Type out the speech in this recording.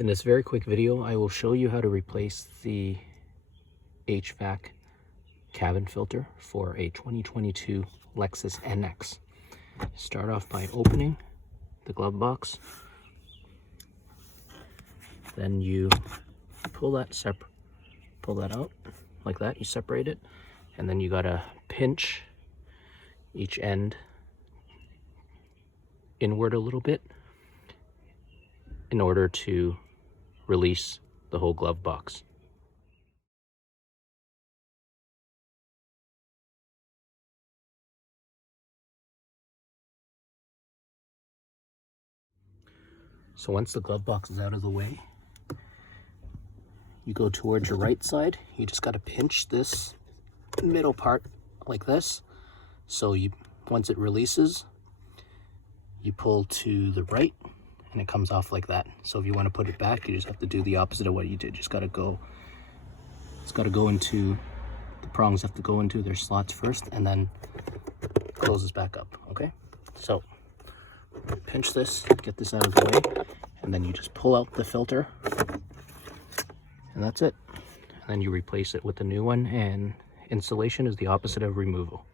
In this very quick video, I will show you how to replace the HVAC cabin filter for a 2022 Lexus NX. Start off by opening the glove box. Then you pull that out like that. You separate it, and then you gotta pinch each end inward a little bit in order to release the whole glove box. So once the glove box is out of the way, you go towards your right side. You just got to pinch this middle part like this. So once it releases, you pull to the right and it comes off like that. So if you want to put it back, you just have to do the opposite of what you did. It's got to go into, the prongs have to go into their slots first and then closes back up, okay? So pinch this, get this out of the way, and then you just pull out the filter, and that's it. And then you replace it with a new one, and installation is the opposite of removal.